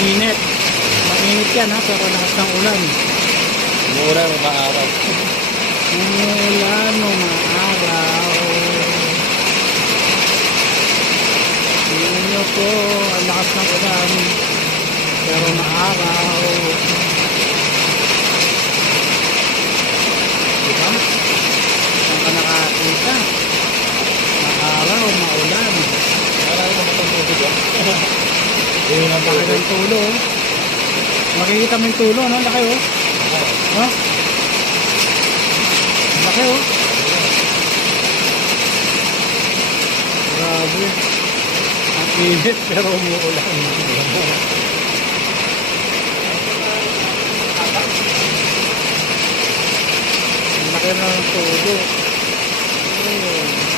Init. Mainit yan ha, pero lakas ng ulan. Umuulan, umaaraw. Umulan, umaaraw. Tingnan nyo po, ang lakas ng ulan. Pero maaraw. Diba? Saan ka nakakita? Maaraw, maulan. Wala naman matang dyan. Yun ang Laki ng tulo. Makikita mo yung tulo, no? Laki oh. Ha? Laki oh. Grabe. Ang init pero umuulan. Ang laki ng tulo. Oh.